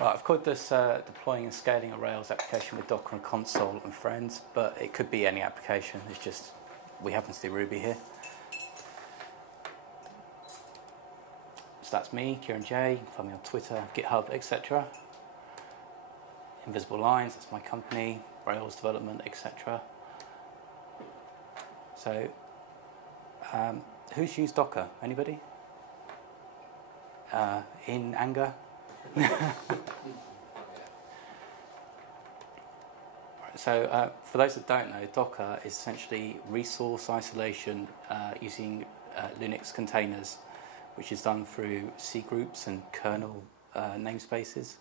Right, I've called this deploying and scaling a Rails application with Docker and Consul and friends, but it could be any application. It's just we happen to do Ruby here. So that's me, Kieran J. Find me on Twitter, GitHub, etc. Invisible Lines, that's my company, Rails development, etc. So, who's used Docker? Anybody? In anger? So, for those that don't know, Docker is essentially resource isolation using Linux containers, which is done through C groups and kernel namespaces.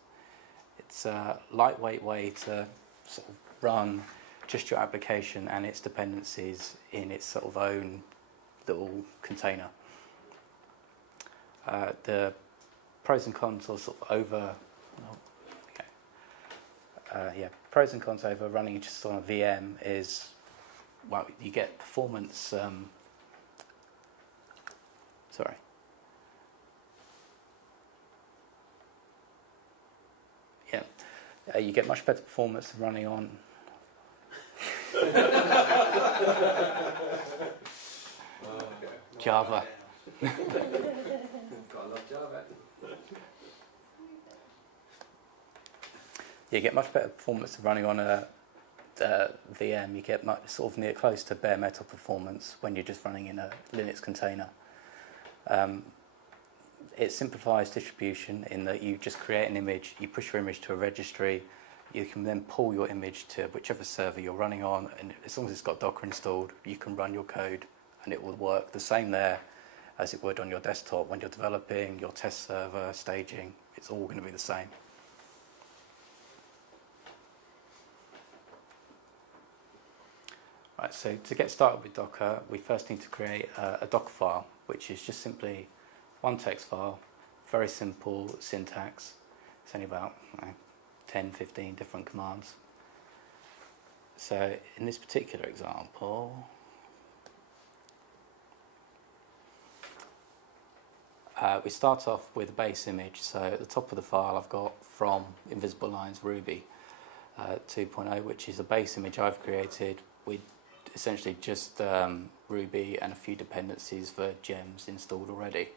It's a lightweight way to sort of run just your application and its dependencies in its sort of own little container. The pros and cons are sort of over. Pros and cons over running just on a VM is, well, you get performance. You get much better performance than running on. Java. You get much better performance than running on a VM. You get much, sort of near close to bare metal performance when you're just running in a Linux container. It simplifies distribution in that you just create an image, you push your image to a registry, you can then pull your image to whichever server you're running on, and as long as it's got Docker installed, you can run your code and it will work the same there as it would on your desktop when you're developing, your test server, staging. It's all going to be the same. Right, so to get started with Docker, we first need to create a Dockerfile, which is just simply one text file, very simple syntax. It's only about 10, 15 different commands. So in this particular example, we start off with a base image. So at the top of the file I've got from Invisible Lines Ruby 2.0, which is a base image I've created with essentially just Ruby and a few dependencies for gems installed already.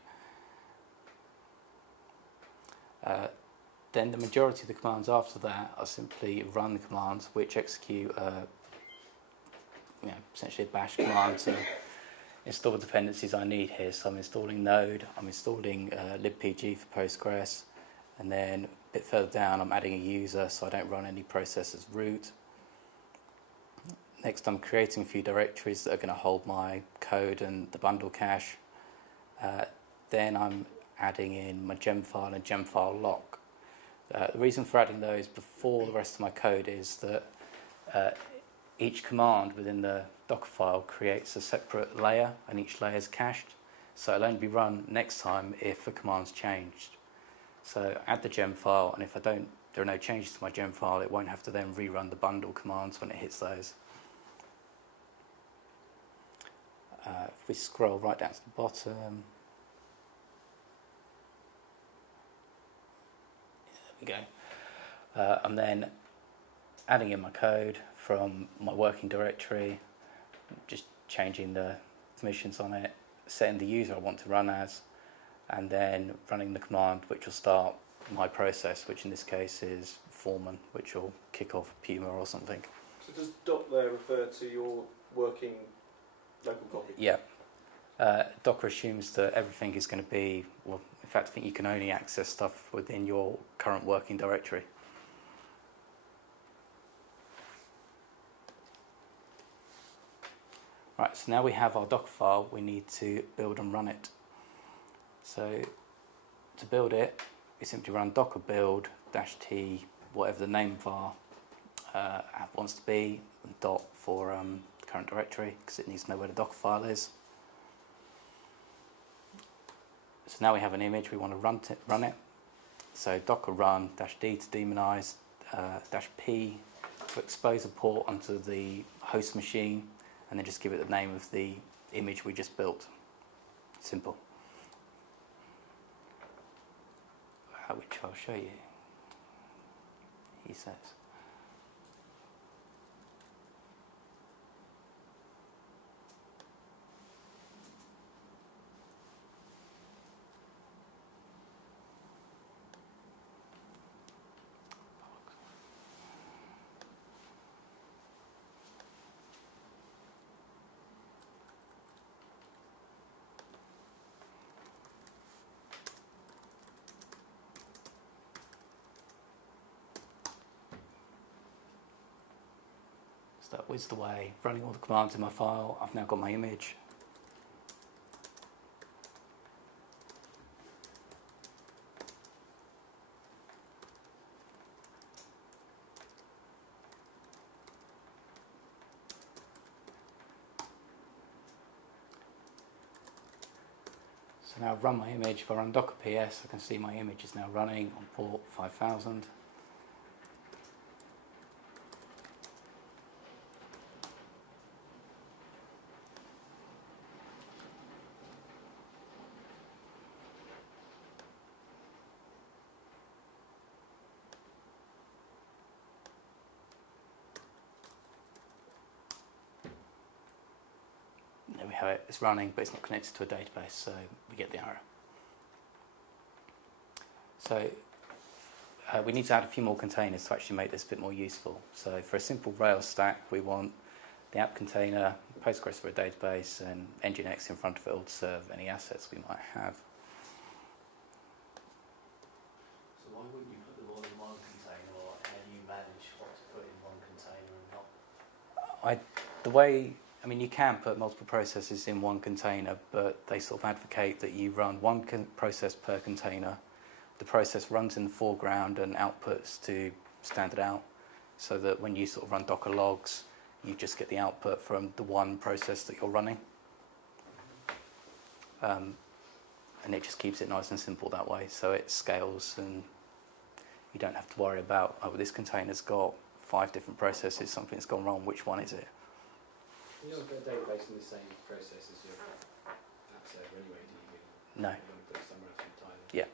Then the majority of the commands after that are simply run the commands which execute essentially a bash command to install the dependencies I need here. So I'm installing Node, I'm installing libpg for Postgres, and then a bit further down I'm adding a user so I don't run any process as root. Next I'm creating a few directories that are going to hold my code and the bundle cache. Then I'm adding in my gem file and gem file lock. The reason for adding those before the rest of my code is that each command within the Dockerfile creates a separate layer, and each layer is cached, so it'll only be run next time if the command's changed. So add the gem file, and if there are no changes to my gem file, it won't have to then rerun the bundle commands when it hits those. If we scroll right down to the bottom, there we go. I'm then adding in my code from my working directory, just changing the permissions on it, setting the user I want to run as, and then running the command which will start my process, which in this case is foreman, which will kick off Puma or something. So does dot there refer to your working local copy? Yeah. Docker assumes that everything is going to be, well, in fact I think you can only access stuff within your current working directory. Right, so now we have our Dockerfile, we need to build and run it. So to build it, we simply run docker build -t, whatever the name of our app wants to be, and dot for the current directory, because it needs to know where the Dockerfile is. So now we have an image, we want to run it. So docker run -d to daemonize, -p to expose a port onto the host machine, and then just give it the name of the image we just built. Simple. Which I'll show you. he says. So that whizzed away, running all the commands in my file. I've now got my image. So now I've run my image. If I run Docker PS, I can see my image is now running on port 5000. There we have it. It's running, but it's not connected to a database, so we get the error. So we need to add a few more containers to actually make this a bit more useful. So for a simple Rails stack, we want the app container, Postgres for a database, and Nginx in front of it all to serve any assets we might have. So why wouldn't you put them all in one container, or how do you manage what to put in one container and not? You can put multiple processes in one container, but they sort of advocate that you run one process per container. The process runs in the foreground and outputs to standard out, so that when you sort of run Docker logs, you just get the output from the one process that you're running. And it just keeps it nice and simple that way, so it scales and you don't have to worry about, oh, this container's got 5 different processes, something's gone wrong, which one is it? You don't put a database in the same process as your app server anyway, do you? No. You want to put it somewhere else entirely. Yeah.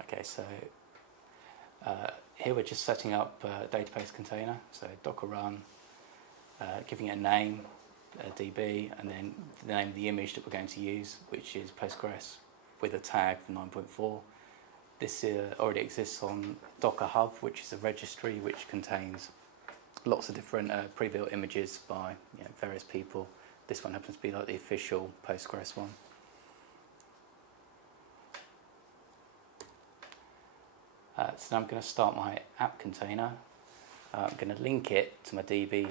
Okay, so here we're just setting up a database container, so Docker run, giving it a name, a DB, and then the name of the image that we're going to use, which is Postgres with a tag for 9.4. This already exists on Docker Hub, which is a registry which contains lots of different pre-built images by various people. This one happens to be like the official Postgres one. So now I'm going to start my app container. I'm going to link it to my DB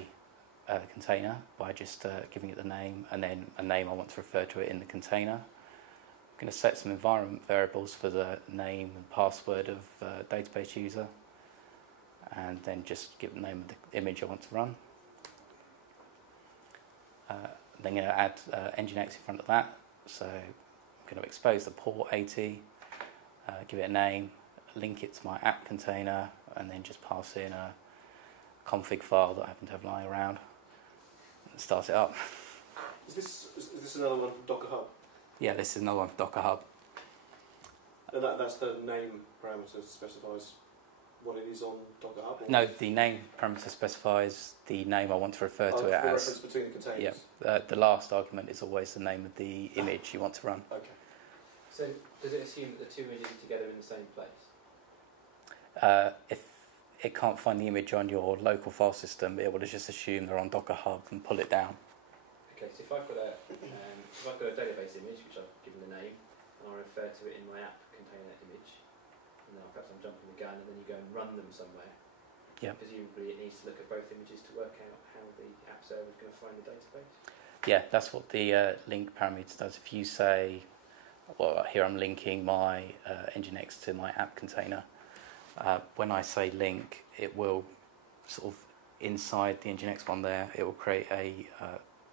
container by just giving it the name and then a name I want to refer to it in the container. I'm going to set some environment variables for the name and password of database user, and then just give the name of the image I want to run. Then I'm going to add Nginx in front of that. So I'm going to expose the port 80, give it a name, link it to my app container, and then just pass in a config file that I happen to have lying around and start it up. Is this another one from Docker Hub? Yeah, this is another one from Docker Hub. And that's the name parameter specifies what it is on Docker Hub? Or? No, the name parameter specifies the name I want to refer to it the as. reference between the containers? Yeah, the last argument is always the name of the image you want to run. Okay. So does it assume that the two images are together in the same place? If it can't find the image on your local file system, it will just assume they're on Docker Hub and pull it down. Okay, so if I've got a database image which I've given the name, and I refer to it in my app container image, and now perhaps I'm jumping the gun, and then you go and run them somewhere. Yeah. Presumably it needs to look at both images to work out how the app server is going to find the database. Yeah, that's what the link parameter does. If you say, well, here I'm linking my Nginx to my app container. When I say link, it will sort of inside the Nginx one there, it will create a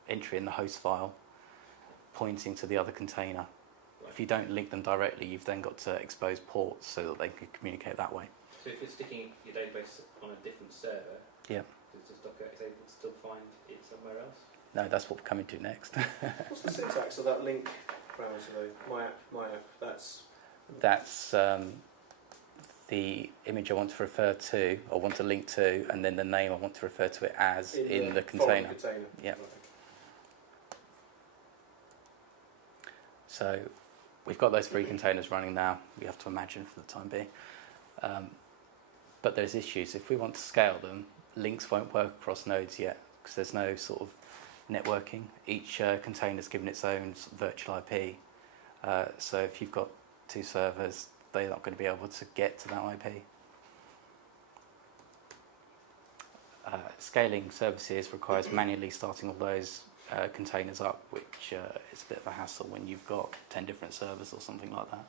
entry in the host file pointing to the other container. Right. If you don't link them directly, you've then got to expose ports so that they can communicate that way. So if it's sticking your database on a different server, Yeah. does Docker is able to still find it somewhere else? No, that's what we're coming to next. What's the syntax of that link parameter though? My app, that's... That's the image I want to refer to, or want to link to, and then the name I want to refer to it as in the container. Yeah. So we've got those 3 containers running now. We have to imagine for the time being. But there's issues. If we want to scale them, links won't work across nodes yet because there's no sort of networking. Each container is given its own virtual IP. So if you've got 2 servers, they're not going to be able to get to that IP. Scaling services requires manually starting all those containers up, which is a bit of a hassle when you've got 10 different servers or something like that.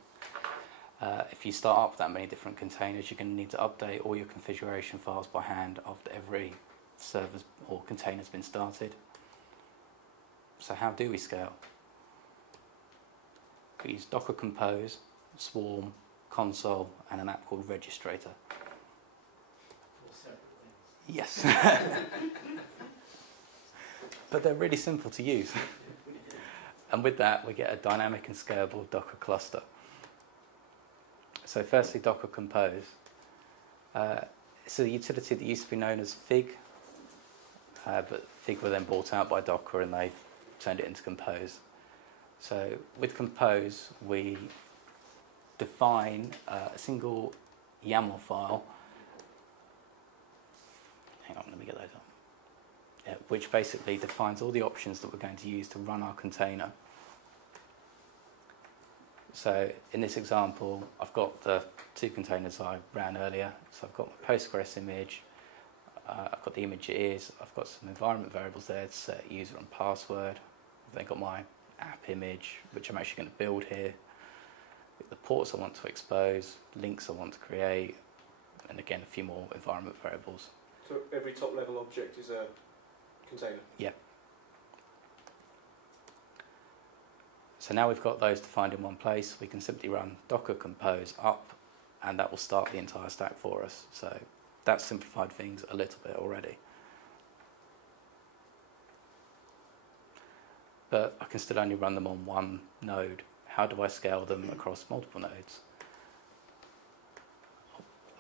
If you start up that many different containers, you're going to need to update all your configuration files by hand after every server or container has been started. So how do we scale? We use Docker Compose, Swarm, Consul, and an app called Registrator. Yes. But they're really simple to use. And with that, we get a dynamic and scalable Docker cluster. So firstly, Docker Compose. It's a utility that used to be known as Fig, but Fig were then bought out by Docker and they've turned it into Compose. So with Compose, we define a single YAML file. Hang on, let me get those up. Yeah, which basically defines all the options that we're going to use to run our container. So in this example, I've got the 2 containers I ran earlier. So I've got my Postgres image, I've got the image it is, I've got some environment variables there to set user and password. I've then got my app image, which I'm actually going to build here. The ports I want to expose, links I want to create, and again a few more environment variables. So every top level object is a container? Yeah. So now we've got those defined in one place, we can simply run Docker Compose up and that will start the entire stack for us. So that's simplified things a little bit already. But I can still only run them on one node. How do I scale them across multiple nodes?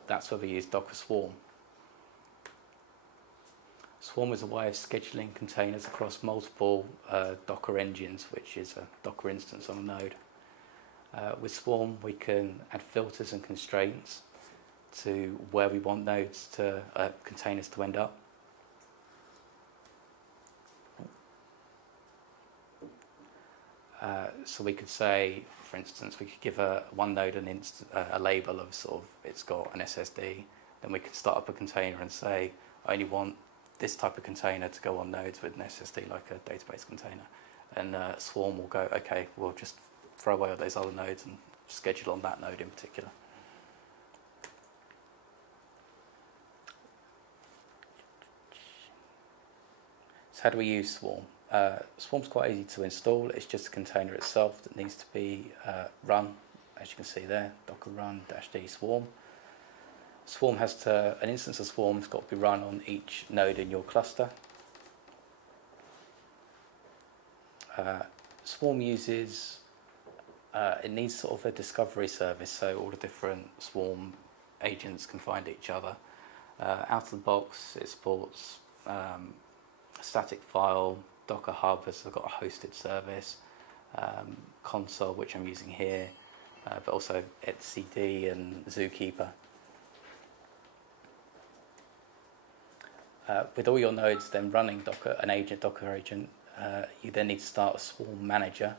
That's where we use Docker Swarm. Swarm is a way of scheduling containers across multiple Docker engines, which is a Docker instance on a node. With Swarm, we can add filters and constraints to where we want nodes to containers to end up. So we could say, for instance, we could give one node a label of sort of it's got an SSD. Then we could start up a container and say, I only want this type of container to go on nodes with an SSD, like a database container. And Swarm will go, okay, we'll just throw away all those other nodes and schedule on that node in particular. So how do we use Swarm? Swarm's quite easy to install. It's just a container itself that needs to be run, as you can see there, docker run -d swarm. Swarm an instance of Swarm has got to be run on each node in your cluster. Swarm uses, it needs sort of a discovery service, so all the different Swarm agents can find each other. Out of the box, it supports a static file, Docker Hub has got a hosted service, Consul, which I'm using here, but also etcd and Zookeeper. With all your nodes then running Docker agent, you then need to start a Swarm manager,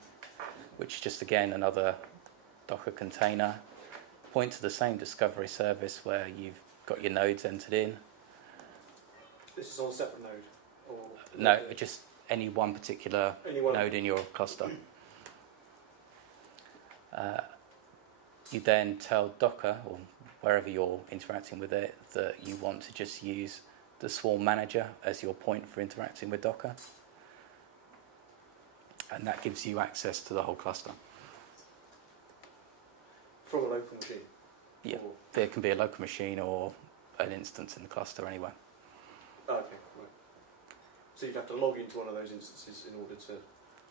which is just again another Docker container. Point to the same discovery service where you've got your nodes entered in. This is on a separate node? Or no, just any one particular node in your cluster. You then tell Docker, or wherever you're interacting with it, that you want to just use the Swarm manager as your point for interacting with Docker. And that gives you access to the whole cluster. From a local machine? Yeah, there can be a local machine or an instance in the cluster anyway. Oh, okay, right. So you'd have to log into one of those instances in order to...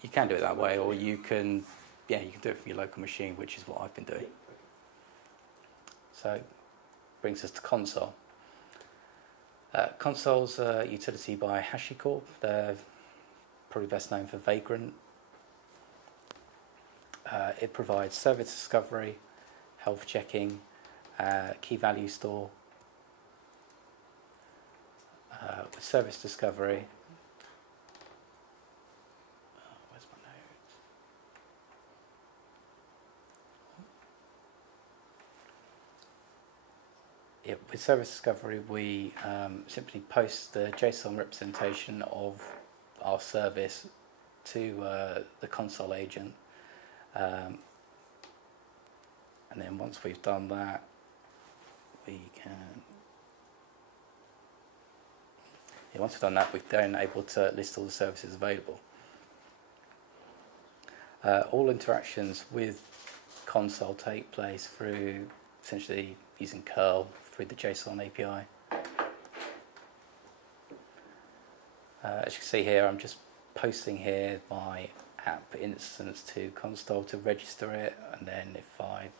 You can do it that way, or you can, you can do it from your local machine, which is what I've been doing. Yeah, okay. So brings us to Consul. Consul's a utility by HashiCorp. They're probably best known for Vagrant. It provides service discovery, health checking, key value store. With service discovery, where's my notes? Yeah, with service discovery, we simply post the JSON representation of our service to the console agent, and then once we've done that, we can. Yeah, once we've done that, we're then able to list all the services available. All interactions with Consul take place through essentially using curl through the JSON API. As you can see here, I'm just posting here my app instance to Consul to register it, and then if I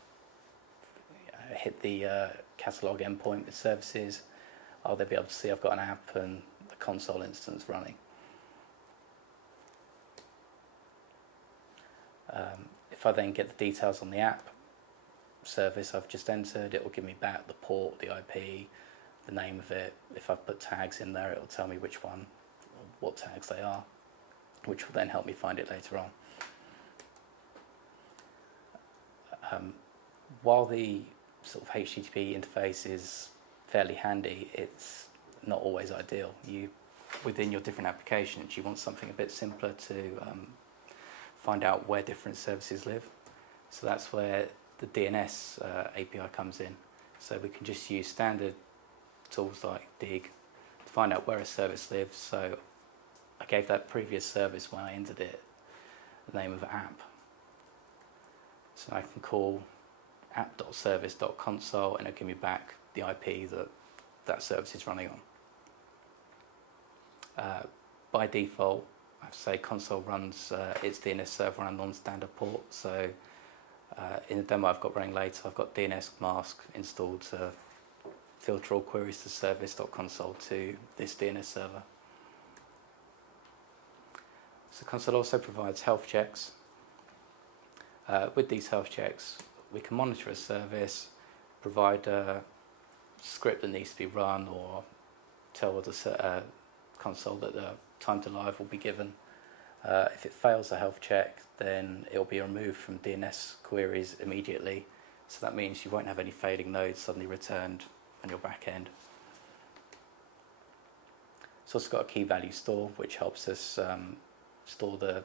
hit the catalog endpoint with services, I'll then be able to see I've got an app and a Consul instance running. If I then get the details on the app service I've just entered, it will give me back the port, the IP, the name of it. If I've put tags in there, it will tell me which one, what tags they are, which will then help me find it later on. While the sort of HTTP interface is fairly handy, it's not always ideal. Within your different applications, you want something a bit simpler to find out where different services live. So that's where the DNS API comes in. So we can just use standard tools like dig to find out where a service lives. So I gave that previous service when I entered it the name of app. So I can call app.service.consul and it'll give me back the IP that service is running on. By default, I have to say Consul runs its DNS server on a non-standard port. So in the demo I've got running later, I've got DNS mask installed to filter all queries to service.consul to this DNS server. So Consul also provides health checks. With these health checks, we can monitor a service, provide a script that needs to be run, or tell the Consul that the time to live will be given. If it fails a health check, then it will be removed from DNS queries immediately. So that means you won't have any failing nodes suddenly returned on your back end. It's also got a key value store, which helps us store the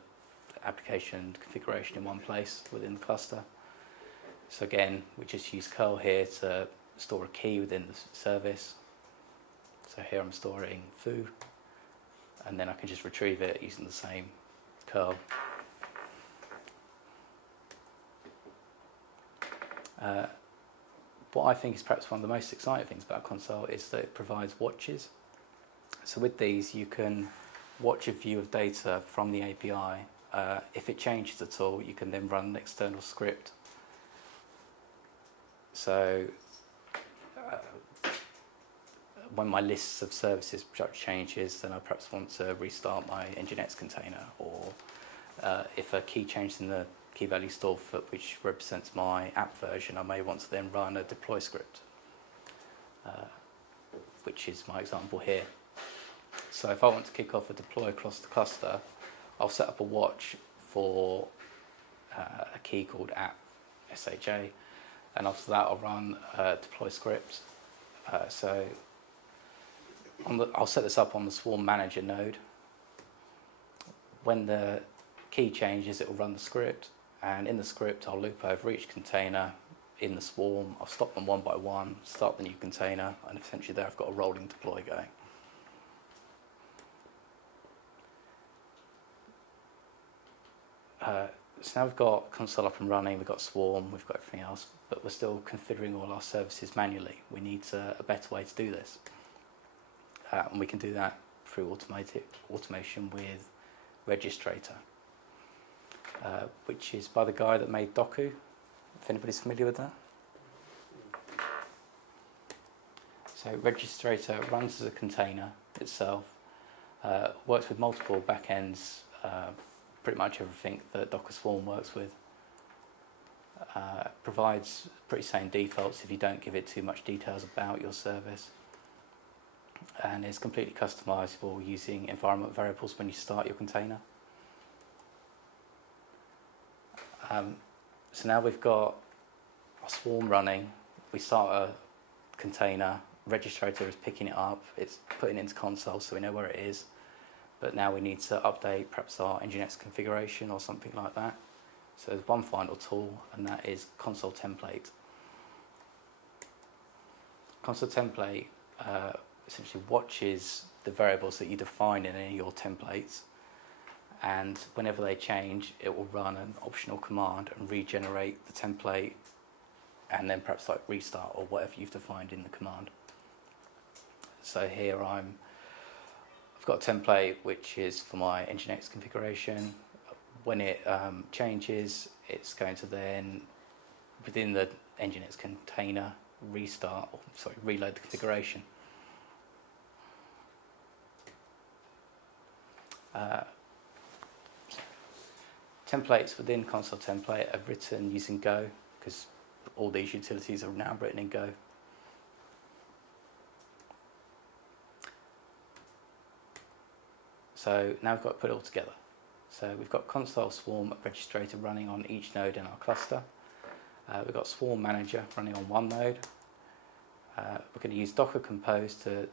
application configuration in one place within the cluster. So again, we just use curl here to store a key within the service. So here I'm storing foo, and then I can just retrieve it using the same curl. What I think is perhaps one of the most exciting things about Consul is that it provides watches. So with these you can watch a view of data from the API. If it changes at all, you can then run an external script. So when my list of services changes, then I perhaps want to restart my Nginx container, or if a key changes in the key value store which represents my app version, I may want to then run a deploy script, which is my example here. So if I want to kick off a deploy across the cluster, I'll set up a watch for a key called app SHA, and after that I'll run a deploy script. So I'll set this up on the Swarm Manager node. When the key changes, it will run the script, and in the script I'll loop over each container in the swarm. I'll stop them one by one, start the new container, and essentially there I've got a rolling deploy going. So now we've got Consul up and running, we've got Swarm, we've got everything else, but we're still configuring all our services manually. We need a better way to do this. And we can do that through automation with Registrator, which is by the guy that made Doku, if anybody's familiar with that. So Registrator runs as a container itself, works with multiple backends, pretty much everything that Docker Swarm works with. Provides pretty same defaults if you don't give it too much details about your service, and is completely customizable using environment variables when you start your container. So now we've got a Swarm running, we start a container, Registrator is picking it up, it's putting it into console so we know where it is, but now we need to update perhaps our Nginx configuration or something like that. So there's one final tool, and that is Consul Template. Consul Template essentially watches the variables that you define in any of your templates, and whenever they change, it will run an optional command and regenerate the template, and then perhaps like restart or whatever you've defined in the command. So here I've got a template which is for my Nginx configuration. When it changes, it's going to then, within the Nginx container, reload the configuration. Templates within Consul Template are written using Go, because all these utilities are now written in Go. So now we've got to put it all together. So we've got Consul Swarm Registrator running on each node in our cluster. We've got Swarm Manager running on one node. We're going to use Docker Compose to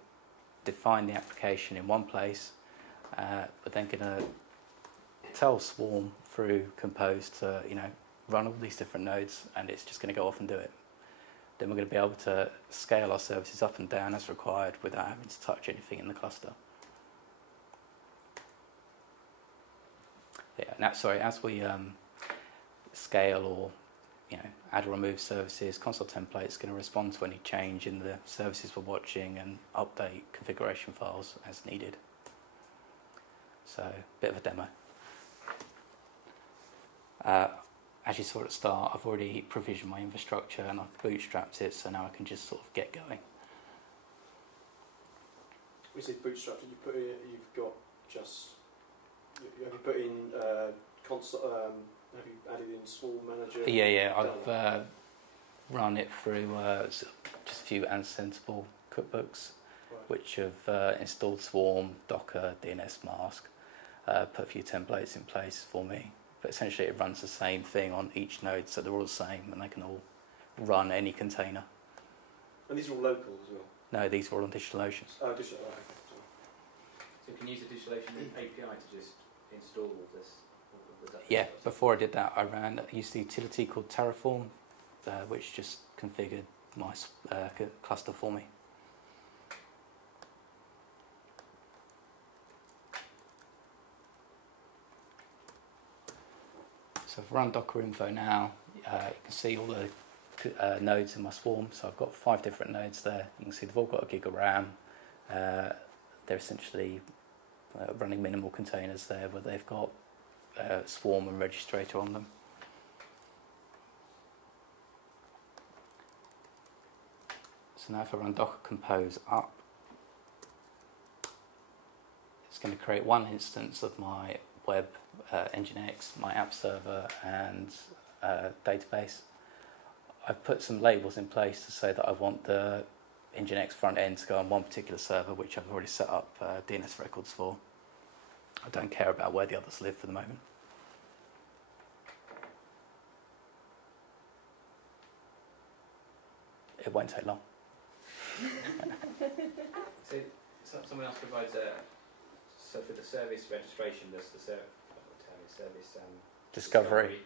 define the application in one place. We're then going to tell Swarm through Compose to run all these different nodes, and it's just going to go off and do it. Then we're going to be able to scale our services up and down as required without having to touch anything in the cluster. Yeah, now, as we scale or add or remove services, Consul Template is going to respond to any change in the services we're watching and update configuration files as needed. So, a bit of a demo. As you saw at the start, I've already provisioned my infrastructure and I've bootstrapped it, so now I can just sort of get going. We said bootstrapped, you've got just... Have you put in console? Have you added in Swarm Manager? Yeah. I've run it through just a few Ansible cookbooks, right, which have installed Swarm, Docker, DNS mask, put a few templates in place for me. But essentially, it runs the same thing on each node, so they're all the same, and they can all run any container. And these are all local as well? No, these are all on DigitalOcean. Oh, DigitalOcean. So you can use the DigitalOcean API to just install all this? Yeah, before I did that, I used a utility called Terraform, which just configured my cluster for me. So if I run Docker info now, you can see all the nodes in my swarm. So I've got 5 different nodes there. You can see they've all got a gig of RAM. They're essentially running minimal containers there, where they've got Swarm and Registrator on them. So now if I run Docker Compose up, it's going to create one instance of my web Nginx, my app server, and database. I've put some labels in place to say that I want the Nginx front end to go on one particular server, which I've already set up DNS records for. I don't care about where the others live for the moment. It won't take long. So someone else provides so for the service registration, there's the service discovery.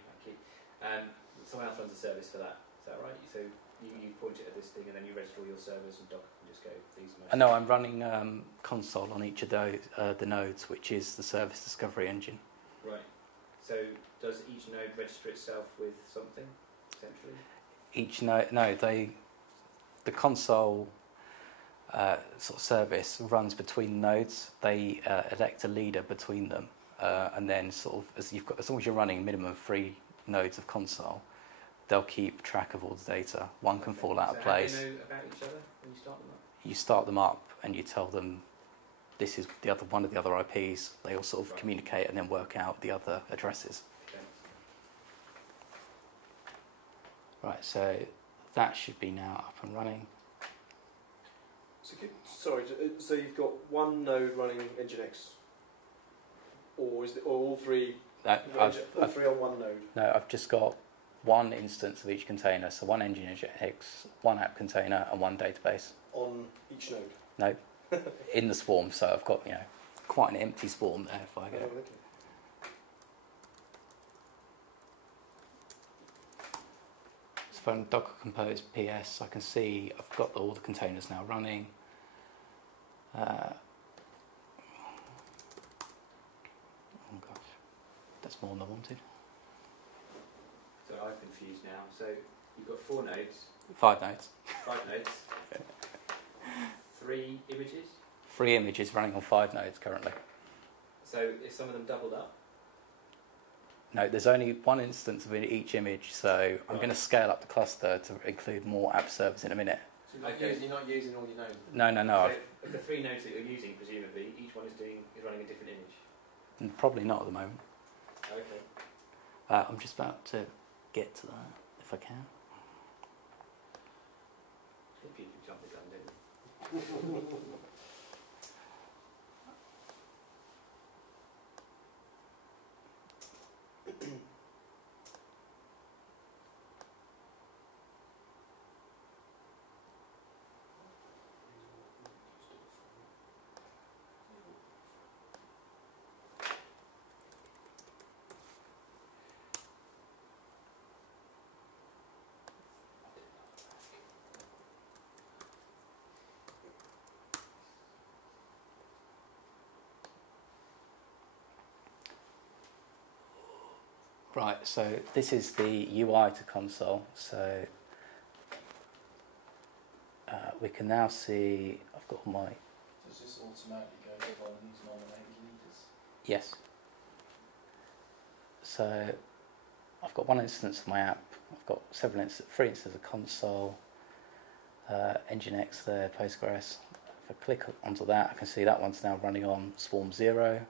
Someone else runs a service for that. Is that right? So you point it at this thing and then you register all your servers, and Docker can just go, these are my... No, I'm running Consul on each of those, the nodes, which is the service discovery engine. Right. So does each node register itself with something, essentially? Each node, no, the Consul sort of service runs between nodes. They elect a leader between them, and then sort of as long as you're running minimum 3 nodes of Consul, they'll keep track of all the data. One can fall out of place. How do you know about each other when you start them up? you start them up and you tell them this is the other one of the other IPs. They all sort of communicate and then work out the other addresses. Okay. Right, so that should be now up and running. So, so you've got one node running Nginx, or all three? No, all three on one node. No, I've just got one instance of each container, so one Nginx, one app container, and one database. On each node? No, in the swarm, so I've got, quite an empty swarm there if I go. Oh, okay. So from Docker Compose PS, I can see I've got all the containers now running. Oh gosh, that's more than I wanted. So I'm confused now. So you've got 4 nodes. 5 nodes. 5 nodes. 3 images. 3 images running on 5 nodes currently. So is some of them doubled up? No, there's only one instance of each image, so I'm going to scale up the cluster to include more app servers in a minute. So you're not using all your nodes? No. So of the 3 nodes that you're using, presumably, each one is running a different image? Probably not at the moment. Okay. I'm just about to get to that, if I can. People jump the gun, don't they? Right, so this is the UI to console. So we can now see, I've got all my... Does this automatically go to one of these nominated leaders? Yes. So I've got one instance of my app. I've got 3 instances of console, Nginx there, Postgres. If I click onto that, I can see that one's now running on Swarm 0.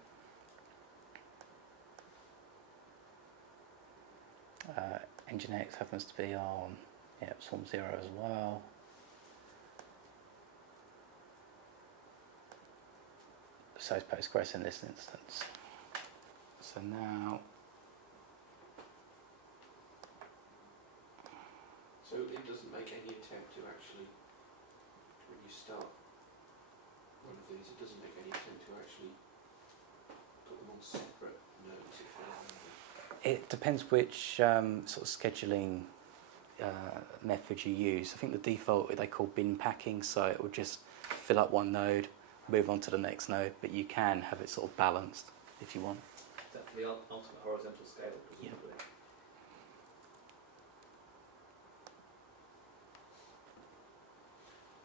Nginx happens to be on Swarm 0 as well. So is Postgres in this instance. So now... So it doesn't make any attempt to actually, when you start one of these, it doesn't make any attempt to actually put them on separate nodes if they're on. It depends which sort of scheduling method you use. I think the default they call bin packing, so it will just fill up one node, move on to the next node, but you can have it sort of balanced if you want. Is that for the ultimate horizontal scale, presumably? Yeah.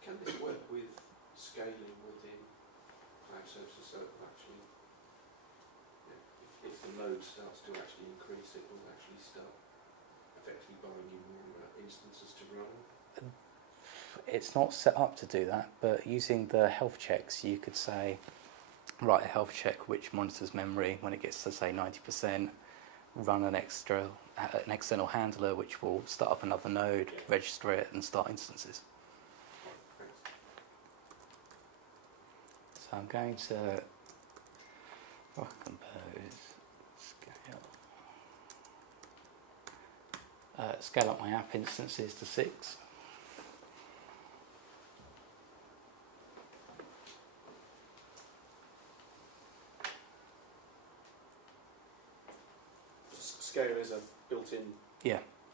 Can this work with scaling within cloud services so it will actually, if the load starts to actually increase, it will actually start effectively buying you more instances to run? It's not set up to do that, but using the health checks, you could say, write a health check which monitors memory when it gets to say 90%, run an external handler which will start up another node, register it, and start instances. So I'm going to compose, scale up my app instances to 6. Scale is a built-in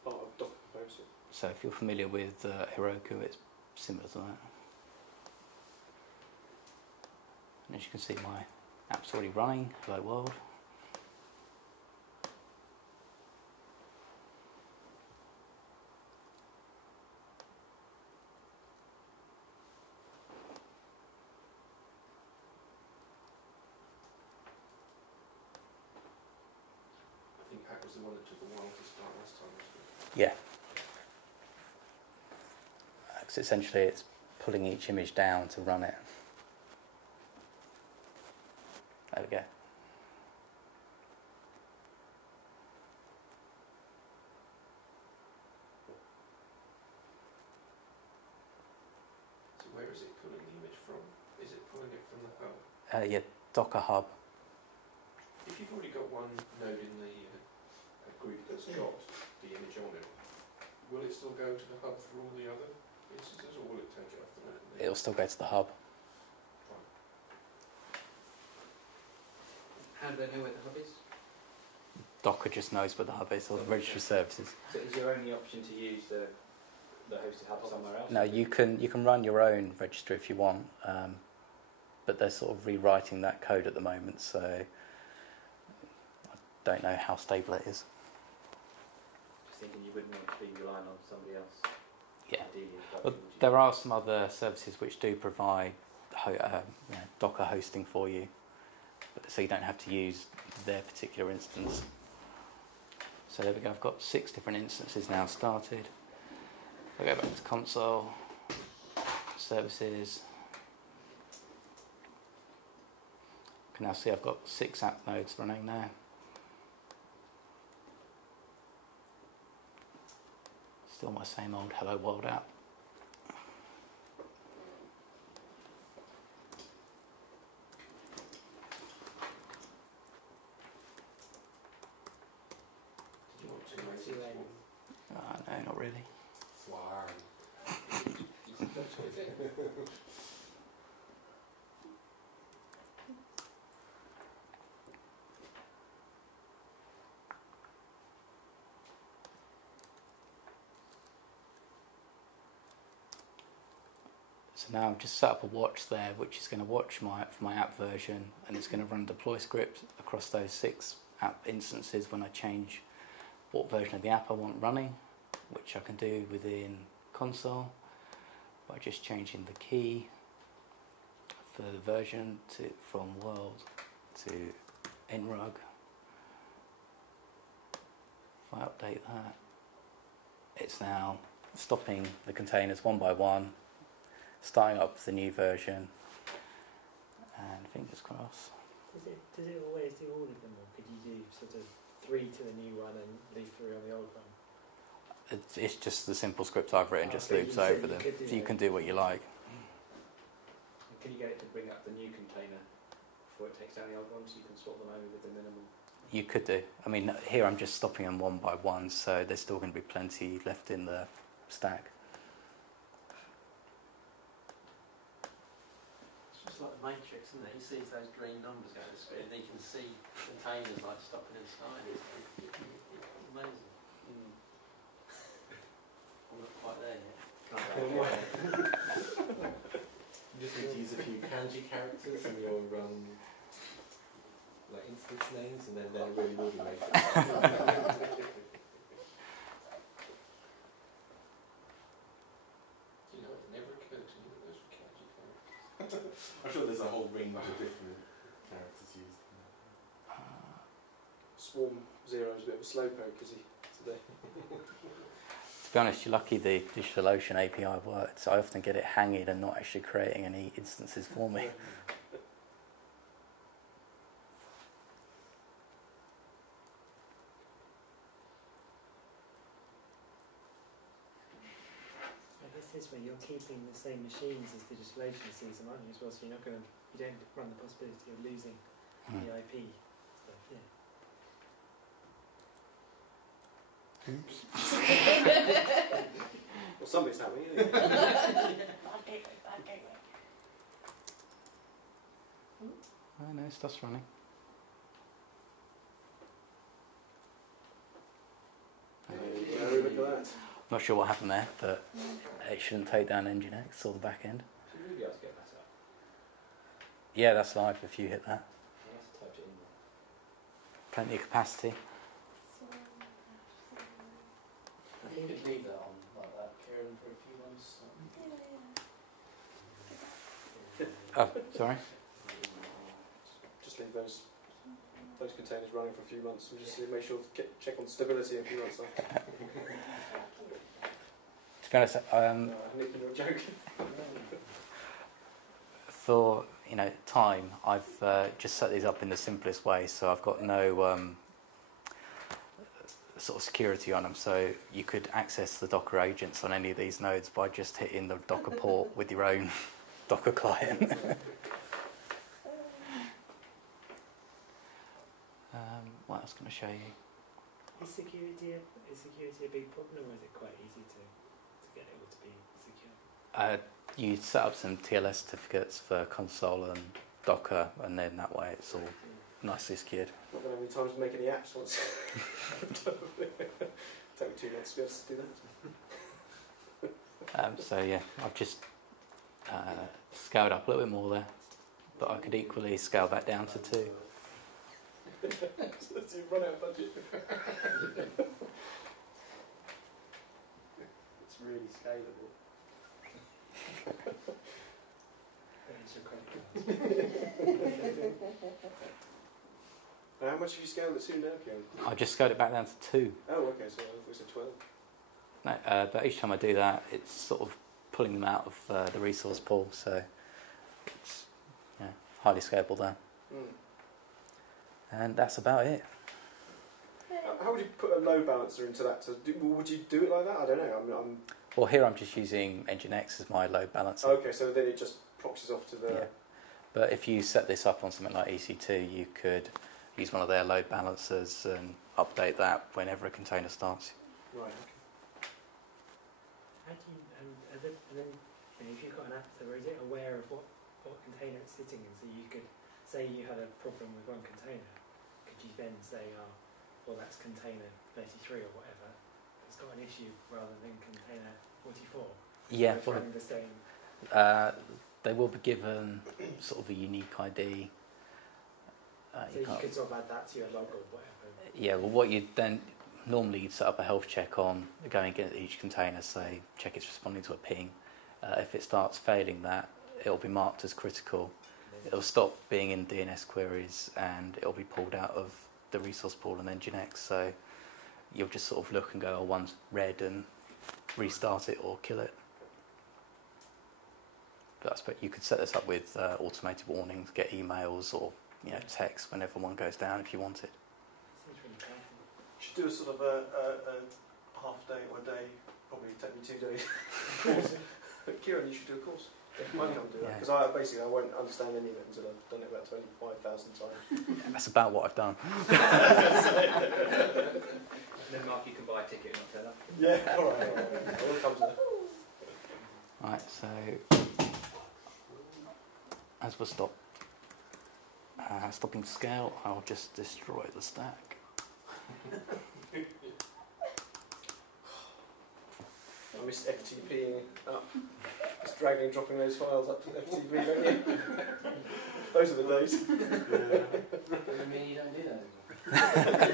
part of Docker Compose. So if you're familiar with Heroku, it's similar to that. And as you can see, my app's already running. Hello world. I think that was the one that took a while to start last time, wasn't it? Yeah. Because essentially it's pulling each image down to run it. There we go. So where is it pulling the image from? Is it pulling it from the hub? Yeah, Docker Hub. If you've already got one node in the group that's got the image on it, will it still go to the hub for all the other instances, or will it take it off the net? It'll still go to the hub. How do they know where the hub is? Docker just knows where the hub is, or the registry services. So is your only option to use the hosted hub somewhere else? No, you can run your own registry if you want, but they're sort of rewriting that code at the moment, so I don't know how stable it is. Just thinking you wouldn't want to be relying on somebody else. Yeah. Ideally, Well, there are some other services which do provide Docker hosting for you, so you don't have to use their particular instance. So there we go, I've got 6 different instances now started. If I go back to console, services, you can now see I've got 6 app nodes running there. Still my same old Hello World app. Do you want to make it No, not really. So now I've just set up a watch there, which is going to watch for my app version, and it's going to run a deploy script across those 6 app instances when I change what version of the app I want running, which I can do within console by just changing the key for the version from world to inrug. If I update that, it's now stopping the containers one by one, starting up the new version, and fingers crossed. Does it always do all of them, or could you do sort of 3 to the new one and leave 3 on the old one? It's just the simple script I've written, just so loops you said over you them. could do So you that. can do what you like. And can you get it to bring up the new container before it takes down the old one, so you can swap them over with the minimal? You could do. I mean, here I'm just stopping them one by one, so there's still going to be plenty left in the stack. It's just like the Matrix, isn't it? He sees those green numbers going to screen, and he can see containers like stopping and starting. It's amazing. I'm not quite there yet. You just need to use a few kanji characters in your like instance names, and then it really will be Matrix. You know, it never occurred to me that those were kanji characters. I'm sure there's a whole range of different characters used. Swarm Zero is a bit of a slowpoke, is he, today? To be honest, you're lucky the DigitalOcean API works. I often get it hanging and not actually creating any instances for me. I guess this way you're keeping the same machines as DigitalOcean sees them, aren't you, as well? So you don't run the possibility of losing the IP stuff, yeah. Oops. Well, something's happening, isn't it? Bad gateway. Oh no, stuff's running. Look at that. Not sure what happened there, but it shouldn't take down Nginx or the back end. Should we be able to get that up? Yeah, that's live if you hit that. I have to type it in there. Plenty of capacity. I think you could leave that on like that, Kieran, for a few months. Oh, sorry. Just leave those containers running for a few months and just make sure check on stability a few months after. To be honest, Nick, you're joking. for time, I've just set these up in the simplest way, so I've got no sort of security on them. So you could access the Docker agents on any of these nodes by just hitting the Docker port with your own Docker client. What else can I show you? Is security a big problem, or is it quite easy to get it all to be secure? You set up some TLS certificates for Consul and Docker, and then that way it's all nicely secured. Not going to have any time to make any apps once. Take me 2 months to be able to do that. So yeah, I've just scaled up a little bit more there, but I could equally scale that down to 2. So you run out of budget. It's really scalable. There's your credit card. Now, how much have you scaled it to now, Kieran? I've just scaled it back down to 2. Oh, okay, so it was a 12. No, but each time I do that, it's sort of pulling them out of the resource pool, so it's highly scalable there. And that's about it. How would you put a load balancer into that? Would you do it like that? I don't know. Well, here I'm just using Nginx as my load balancer. Okay, so then it just proxies off to the... Yeah. But if you set this up on something like EC2, you could use one of their load balancers and update that whenever a container starts. Right, okay. How do you, and then if you've got an app server, is it aware of what container it's sitting in? So you could say you had a problem with one container, could you then say, oh, well that's container 33 or whatever, it's got an issue rather than container 44? Yeah, Both running the same. they will be given sort of a unique ID. So you could sort of add that to your log or whatever. Yeah, well, what you'd then normally you'd set up a health check on going into each container, say check it's responding to a ping. If it starts failing that, it'll be marked as critical. It'll stop being in DNS queries and it'll be pulled out of the resource pool and Nginx. So you'll just sort of look and go, oh, one's red, and restart it or kill it. But I suppose you could set this up with automated warnings, get emails or text whenever one goes down if you wanted. Seems really powerful. You should do a sort of a half day or a day, probably take me 2 days course. Kieran, you should do a course. Might come do that, because I won't understand any of it until I've done it about 25,000 times. That's about what I've done. And then Mark, you can buy a ticket and not turn up. Yeah, alright. I will come to that. Right, so as we're stopping to scale, I'll just destroy the stack. I missed FTPing up. Just dragging and dropping those files up to FTP, don't you? Those are the days. I mean, you don't do that anymore.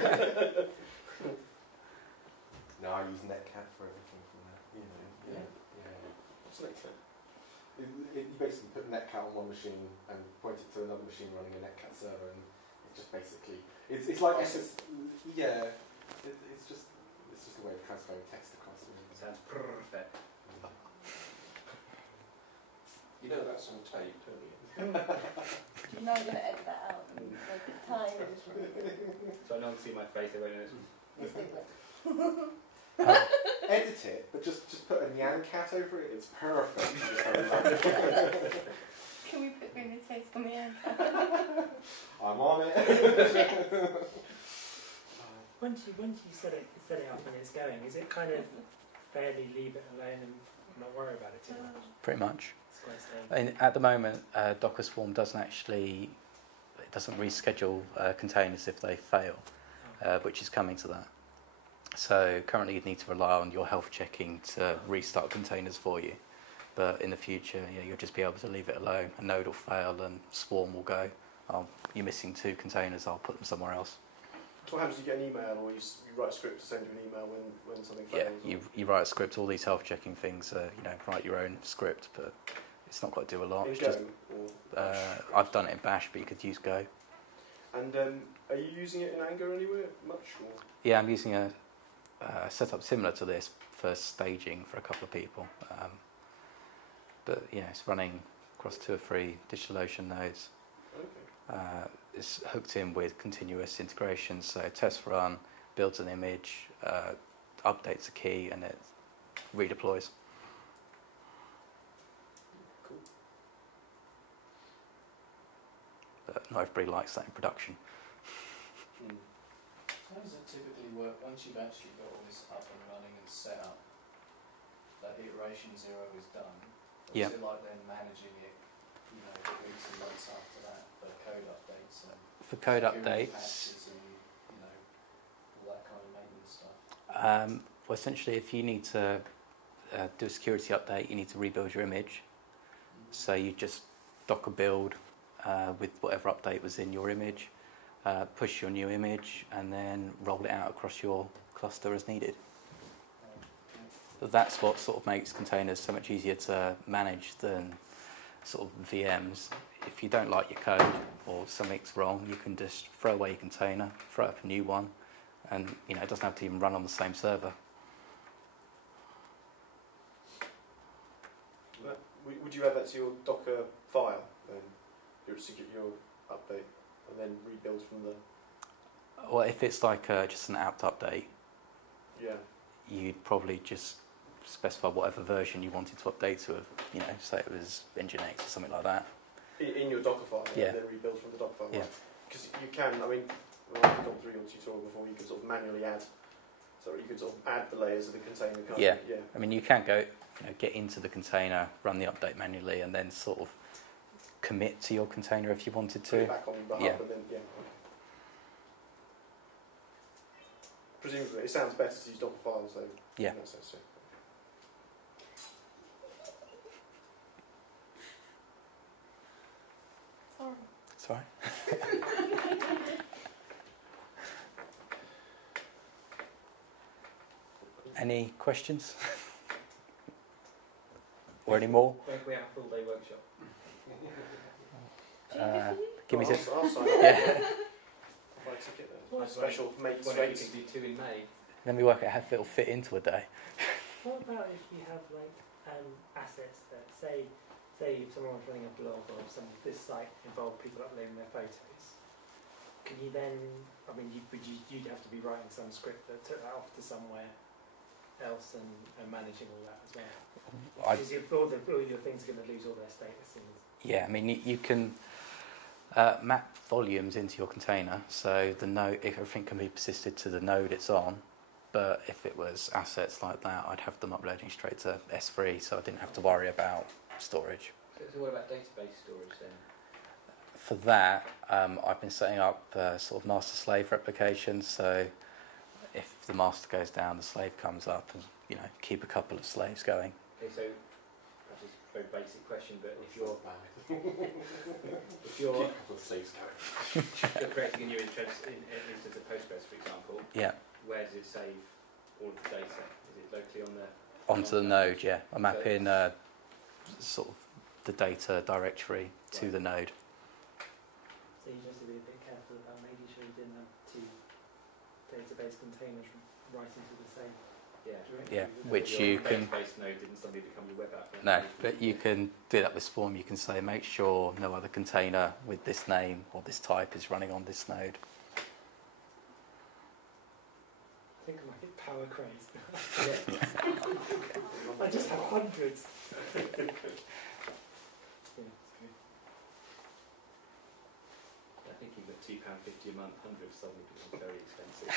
No, I use Netcat for everything from that. What's Netcat? You basically put Netcat on one machine and point it to another machine running a Netcat server, and it's just basically it's like yeah. It's just a way of transferring text across. Sounds perfect. You know that's on tape, don't you? You know I'm going to edit that out and make the time and So no one can see my face, they won't know. yes, they will. Edit it, but just put a nyan cat over it. It's perfect. Can we put Green's face on the end? I'm on it. Once you set it up and it's going, is it kind of fairly leave it alone and not worry about it too much? Pretty much. It's quite stable. At the moment, Docker Swarm doesn't reschedule containers if they fail, which is coming to that. So currently you'd need to rely on your health checking to restart containers for you. But in the future, you'll just be able to leave it alone. A node will fail and Swarm will go, oh, you're missing 2 containers, I'll put them somewhere else. What happens if you get an email, or you write a script to send you an email when something fails? Yeah, you write a script, all these health checking things, write your own script, but it's not got to do a lot. In It's Go, just, or I've done it in Bash, but you could use Go. And are you using it in Anger anywhere much? Or? Yeah, I'm using a setup similar to this for staging for a couple of people. But it's running across 2 or 3 DigitalOcean nodes. Okay. It's hooked in with continuous integration, so test run, builds an image, updates a key, and it redeploys. Cool. But not everybody likes that in production. How does it typically work once you've actually got all this up and running and set up? That iteration 0 is done. Yeah. Is it like then managing it, the weeks and months after that for code updates and For code security updates, patches and all that kind of maintenance stuff? well, essentially, if you need to do a security update, you need to rebuild your image. So you just Docker build with whatever update was in your image, push your new image, and then roll it out across your cluster as needed. But that's what sort of makes containers so much easier to manage than sort of VMs. If you don't like your code or something's wrong, you can just throw away your container, throw up a new one, and it doesn't have to even run on the same server. Would you add that to your Docker file then? Your update, and then rebuild from the... Well, if it's like just an apt update, Yeah. you'd probably just specify whatever version you wanted to update to, say it was Engine 8 or something like that. In your Dockerfile, Yeah. And then rebuild from the Dockerfile. Yeah. Because you can, I've gone through your tutorial before, you can sort of manually add, so you can sort of add the layers of the container. Can't Yeah. you? I mean, you can go, get into the container, run the update manually, and then sort of commit to your container if you wanted Put it to. back on the hub, Yeah. and then, okay. Presumably, it sounds better to use Dockerfile, so Yeah. in that sense, yeah. Sorry. Sorry. Any questions? Or any more? When can we have a full day workshop? Give me I'll, some. I'll sign up. Yeah. I'll buy a ticket then. A special mate When space. we can do 2 in May. Let me work out how it'll fit into a day. What about if you have assets that say someone's running a blog or this site involved people uploading their photos? Can you then? You'd have to be writing some script that took that off to somewhere else and managing all that as well. Because all your things are going to lose all their status. Yeah, I mean, you can map volumes into your container, so the node, everything can be persisted to the node it's on. But if it was assets like that, I'd have them uploading straight to S3, so I didn't have to worry about storage. So what about database storage then? For that, I've been setting up sort of master-slave replications, so if the master goes down, the slave comes up, and keep a couple of slaves going. Okay, so that's a very basic question, but if you're creating a new instance of Postgres, for example, Yeah. where does it save all of the data? Is it locally on the... Onto the node, yeah. I map in sort of the data directory to the node. So you just have to be a bit careful about making sure you didn't have 2 database containers right into the same directory. Yeah, which Your you can... database node didn't suddenly become your web app. No, but you can do that with Swarm. You can say, make sure no other container with this name or this type is running on this node. I think I might get power crazed. I just have hundreds. Yeah, it's good. I think even at £2.50 a month, 100 suddenly becomes very expensive.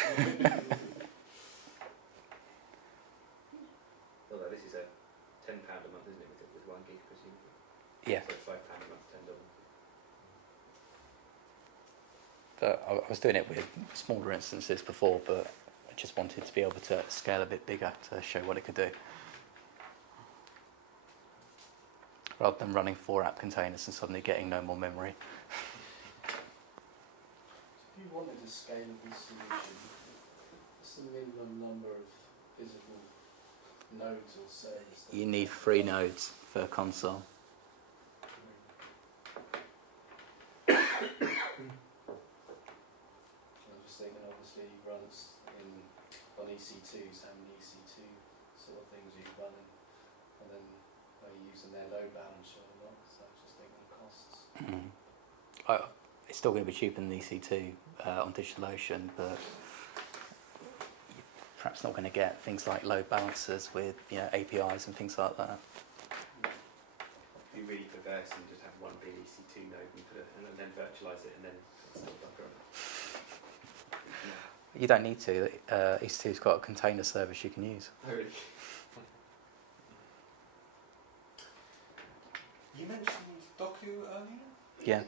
Although this is a £10 a month, isn't it, with 1 gig, presumably? Yeah. So £5 a month, $10. But I was doing it with smaller instances before, but I just wanted to be able to scale a bit bigger to show what it could do. Rather than running 4 app containers and suddenly getting no more memory. If you wanted a scalable solution, what's the minimum number of physical nodes or servers? You need 3 nodes for Consul. I'm just thinking, obviously, runs on EC2s, how many EC2 sort of things are you running, and then are you using their load balancer or not? So just it's still going to be cheaper than EC2 on DigitalOcean, but you're perhaps not going to get things like load balancers with APIs and things like that. Be really perverse and just have one big EC2 node and then virtualize it and then install Docker on it. You don't need to. EC2's got a container service you can use. Oh, really? You mentioned Doku earlier? Yeah.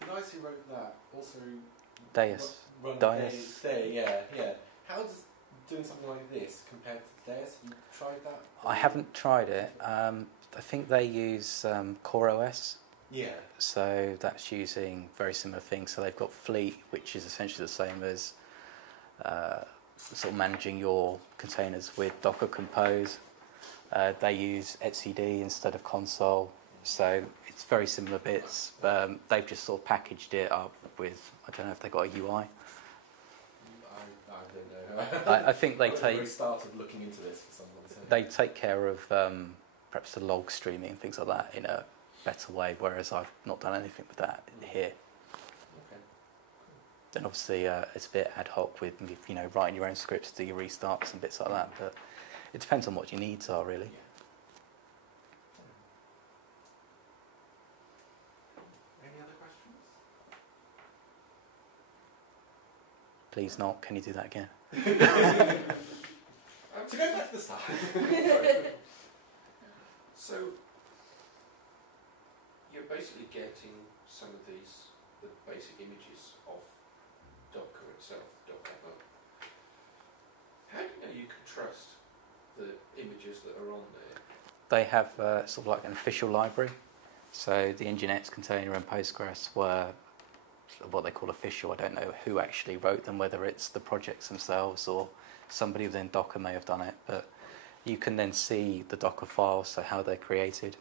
The guys who wrote that also Deus. run Deus. Yeah. How does doing something like this compare to Deus? Have you tried that? I haven't tried it. I think they use CoreOS. Yeah. So that's using very similar things. So they've got Fleet, which is essentially the same as sort of managing your containers with Docker Compose. They use etcd instead of Consul. So it's very similar bits. They've just sort of packaged it up with, I don't know if they've got a UI. I don't know. I think they take... started looking into this for someone. So. They take care of perhaps the log streaming and things like that in a better way, whereas I've not done anything with that here. Okay. Then obviously it's a bit ad hoc with writing your own scripts, do your restarts and bits like that. But it depends on what your needs are, really. Any other questions? Please not. Can you do that again? To go back to the start. So you're basically getting some of the basic images of Docker itself, Docker. How do you know you can trust the images that are on there? They have sort of like an official library. So the Nginx container and Postgres were what they call official. I don't know who actually wrote them, whether it's the projects themselves or somebody within Docker may have done it. But you can then see the Dockerfile, so how they're created,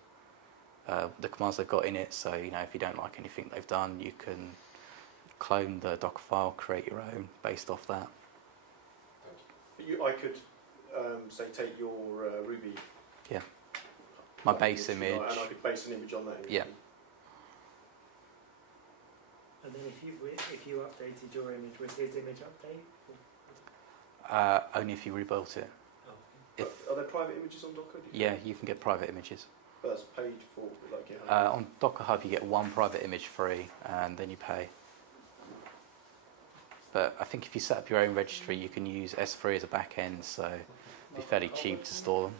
the commands they've got in it. So if you don't like anything they've done, you can clone the Dockerfile, create your own based off that. I could say take your Ruby. Yeah. My base image. And I could base an image on that image. Yeah. And then if you updated your image, would his image update? Only if you rebuilt it. Oh. Are there private images on Docker? Yeah, you can get private images. But that's paid for, like GitHub. On Docker Hub, you get one private image free, and then you pay. But I think if you set up your own registry, you can use S3 as a back end, so it'd be fairly cheap to store them.